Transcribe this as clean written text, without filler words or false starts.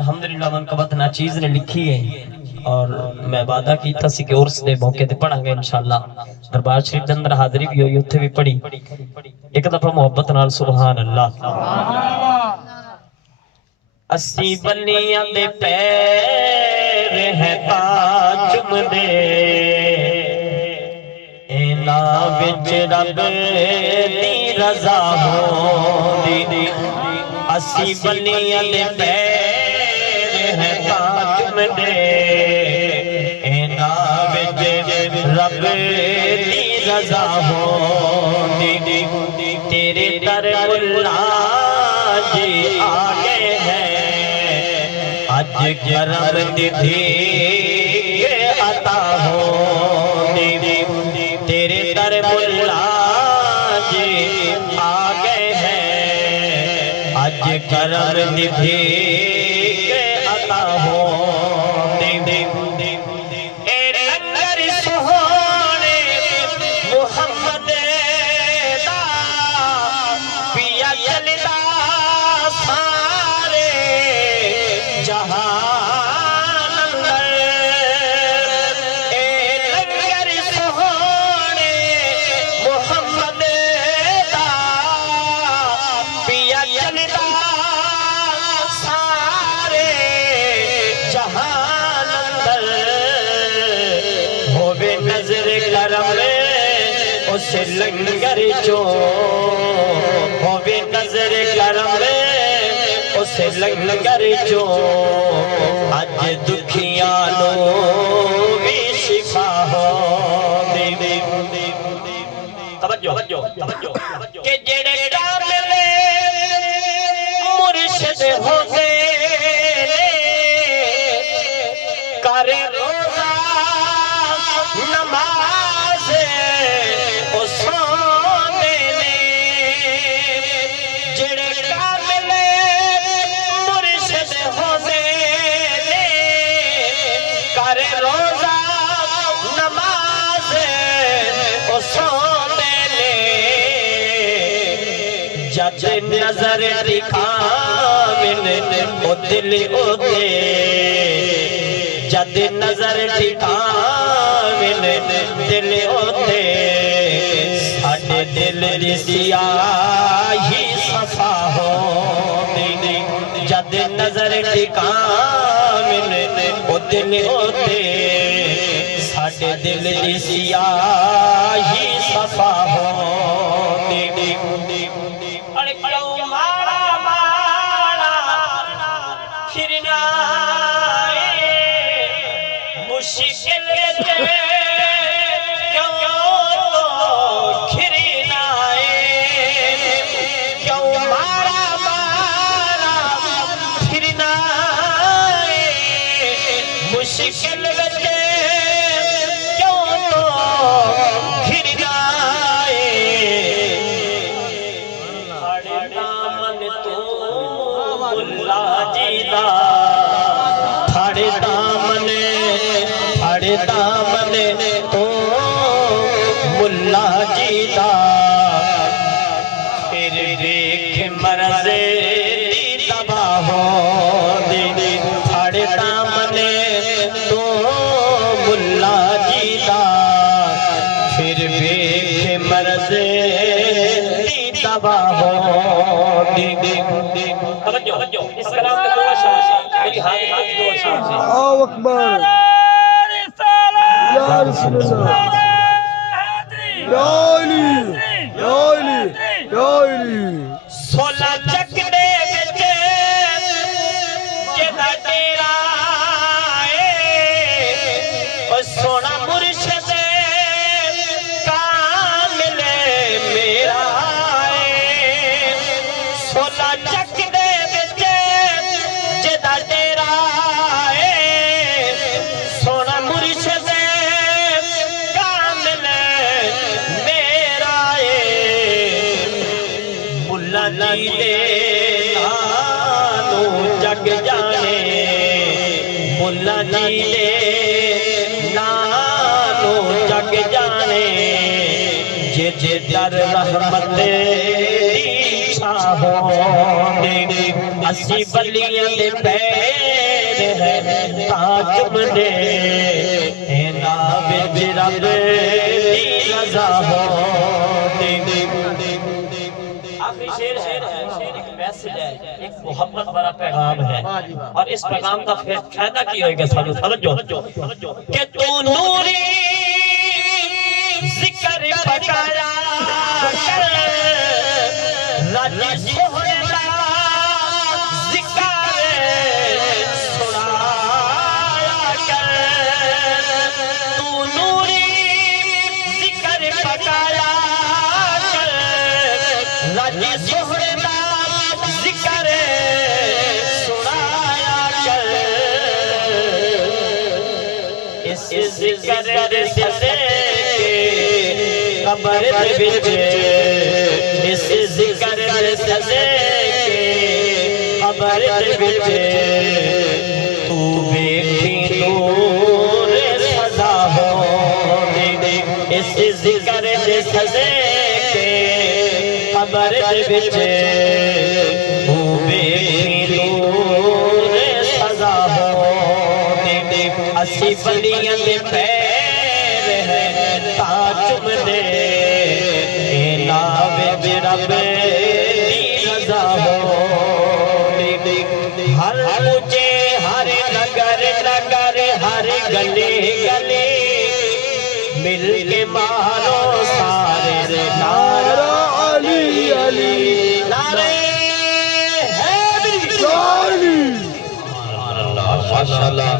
الحمدللہ منقبت ناچیز نے لکھی ہے اور میں وعدہ کیتا سی کہ عرس دے موقع تے پڑھاں گے انشاءاللہ دربار شریف دے اندر حاضری بھی ہوئی اتھے بھی پڑھی ایک دفعہ محبت نال سبحان اللہ اسی بلیاں دے پیر ہے تاجم دے اینا وچ رب دی رضا ہوندی اسی بلیاں دے پیر ہے تاجم دے اینا وچ رب دی رضا ہوندی تیرے در اللہ جی آگے ہیں اج کرم دھی عطا ہوندی تیرے در اللہ جی آگے ہیں اج کرم دھی عطا ہوندی اے لنگر سہونے محمد دا پیا چلدا سارے جہان اندر اے لنگر سہونے محمد دا پیا چلدا سارے جہان اندر ہووے نظر کرم اس لنگر چو ہووے نظر کرم اس لنگر چو اج دکھیاں نو بھی شفا ہوندی توجہ کہ جڑے کامل مرشد ہوندے کرے روزہ نماز او سونے نے جڑے کامل مرشد ہوندے کرے روزہ نماز او سونے نے جد نظر ٹھکاویں او دل او دے جد نظر ٹھکاویں دل او دے ساڈے دل دی سیاہی صفا ہوندی جد نظر ٹھکاویں او دل او دے ساڈے دل دی سیاہی صفا ہوندی اڑے کیوں ماڑا ماڑا پھرنا مشکل تے کیوں کھرنا کیوں ماڑا ماڑا پھرنا مشکل تے کیوں کھرنا پھڑ دامن تو ملا جی دا پھڑ دامن تو ملا جی دا پھر دیکھ مرض دی تباہ ہوندی پھڑ دامن تو ملا جی دا پھر دیکھ مرض دی تباہ ہوندی توجہ اس کلام کا دو اشعار میری ہاتھ دو اشعار سے اللہ اکبر یا رسول اللہ یا علی یا علی یا علی سولہ چکڑے وچ جدا تیرا او سونا مرشد کامل میرا سولہ چکڑے وچ جدا تیرا سونا مرشد جی دے نانو جگ جانے ملا جی دے نانو جگ جانے جے در رحمت دی چھا ہوندی اسی بلیاں دے پیر ہے تاج منے اینا وچ رب دی رضا ہو آخری شعر ہے ایک میسج ہے ایک محبت بڑا پیغام ہے اور اس پیغام کا فائدہ کی ہوئے گا سانو سمجھو کہ تو نوری ذکر پکایا کر راجی سہرا ذکر سنایا کر تو نوری ذکر پکایا کر راجی سہرا ذکر سنایا کر اس ذکر سے قبر دے وچ اس ذکر سے قبر دے وچ تو ویکھی نور سزا ہو اس ذکر سے قبر دے وچ تو ویکھی نور سزا ہو اسی بلیاں دے پیر ہے تاج منے اینا وچ رب دی رضا ہو ہر مجھے ہر نگر نگر ہر گلی گلی مل کے مارو سارے نعرہ علی علی نعرہ حیدری یا علی ماشاءاللہ